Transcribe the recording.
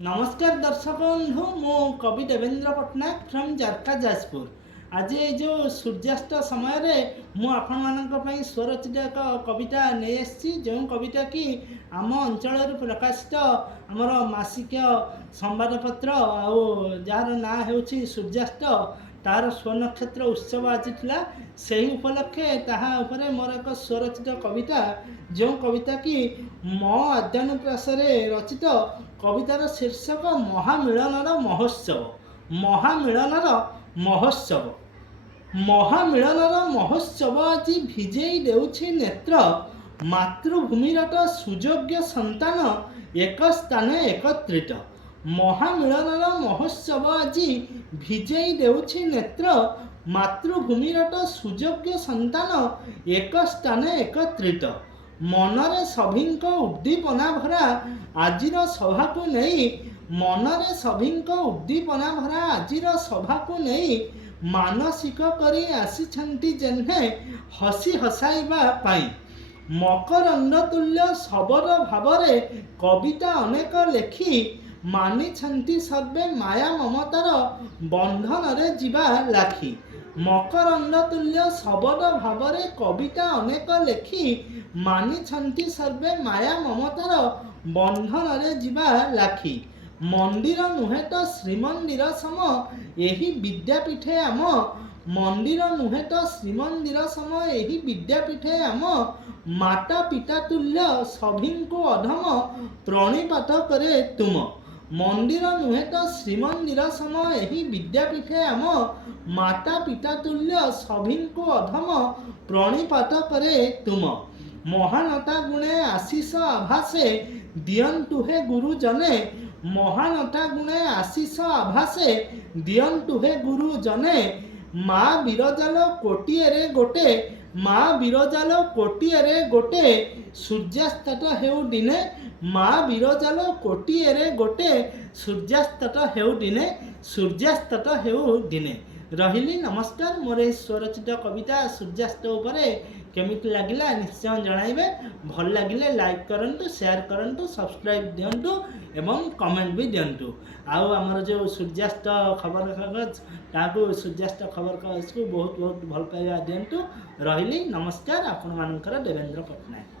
नमस्कार दर्शक बंधु मो कवि देवेंद्र पट्टनायक फ्रॉम जारका जाजपुर। आज ये जो सूर्यास्त समय रे मु आपण मानक पई स्वरचित एक कविता नहीं आसी जो कविता की आम अंचल प्रकाशित आमर मासिक संवादपत्र जार ना हो सूर्यास्त तार स्वनक्षत्र उत्सव आज थिला से उपलक्षे ताहा उपरे मोर एक स्वरचित कविता जो कविता की मो आद्यानुप्रास रचित कवितार शीर्षक महामिलनर महोत्सव। महामिलनर महोत्सव महामिलनर महोत्सव आज भिजेई देउछि नेत्र मातृभूमिरट सुयोग्य संतान एक स्थाने एकत्रित। महामिलनर महोत्सव आज भिजेई देउछि नेत्र मातृभूमिरट सुयोग्य संतान एक स्थाने एकत्रित। मनरे सभींक उद्दीपना भरा आजिर सभा को नहीं मनरे सभींक उद्दीपना भरा आजिर सभा को नहीं मानसिक करी आसिछंती जेन्हे हसी हसाइबा पाई। मकरंद तुल्य सबर भावरे कविता अनेक लेखी मानिछंती सर्वे माया ममतार बंधन रे जीवा लाखी। मकरंद तुल्य सबद भावरे कविता अनेक लेखी मानिछंती सर्वे माया ममतार बंधन रे जीवा लाखी। मंदिर नुहे तो श्रीमंदिर सम एही विद्यापीठे आम मंदिर नुहे तो श्रीमंदिर सम एही विद्यापीठे आम माता पिता तुल्य सभींको अधम प्रणिपात करे तुम। मंदिर नुहे तो श्रीमंदिर सम एही विद्यापीठे आम माता पिता तुल्य सभींको अधम प्रणिपात करे तुम। महानता गुणे आशीष आभासे दियंतु हे गुरुजने महानता गुणे आशीष आभासे दियंतु हे गुरुजने। माँ बिरजाल कोटिएरे गोटे माँ बिरजाल कोटिएरे गोटे सूर्यास्तट हेउ दिने माँ बिरजाल कोटिएरे गोटे सूर्यास्तट हेउ दिने सूर्यास्तट हेउ दिने। रहिली नमस्कार। मोर स्वरचित कविता सूर्यास्त उपरे केमिति लागिला निश्चय जणाइबे। भल लागिले लाइक करंतु शेयर करंतु सब्सक्राइब दियंतु एवं कमेंट भी दियंतु। आउ हमर जो सूर्यास्त खबर कागज ताकू सूर्यास्त खबर कागज को बहुत बहुत भल पाइबा दियंतु। रहिली नमस्कार। आपण मानकर देवेंद्र पट्टनायक।